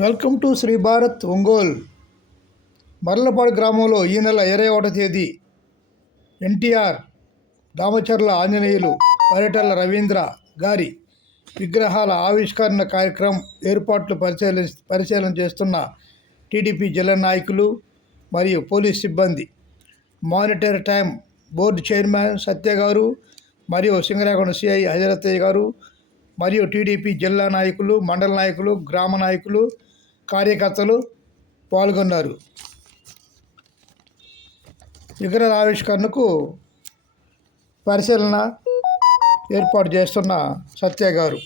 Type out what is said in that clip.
Welcome to Shri Bharat Ongole. Marlapadu గ్రామంలో ఈ నెల ఇరవై ఒకటో తేదీ ఎన్టీఆర్ దామచర్ల ఆంజనేయులు పర్యటన రవీంద్ర గారి విగ్రహాల ఆవిష్కరణ కార్యక్రమం ఏర్పాట్లు పరిశీలి పరిశీలన చేస్తున్న టీడీపీ జిల్లా నాయకులు మరియు పోలీస్ సిబ్బంది monitor time board chairman Satya గారు మరియు సింగరాకొండ సిఐ హజరతయ్య గారు మరియు టీడీపీ జిల్లా నాయకులు మండల నాయకులు గ్రామ నాయకులు కార్యకర్తలు పాల్గొన్నారు. విగ్రహ ఆవిష్కరణకు పరిశీలన ఏర్పాటు చేస్తున్న సత్య గారు.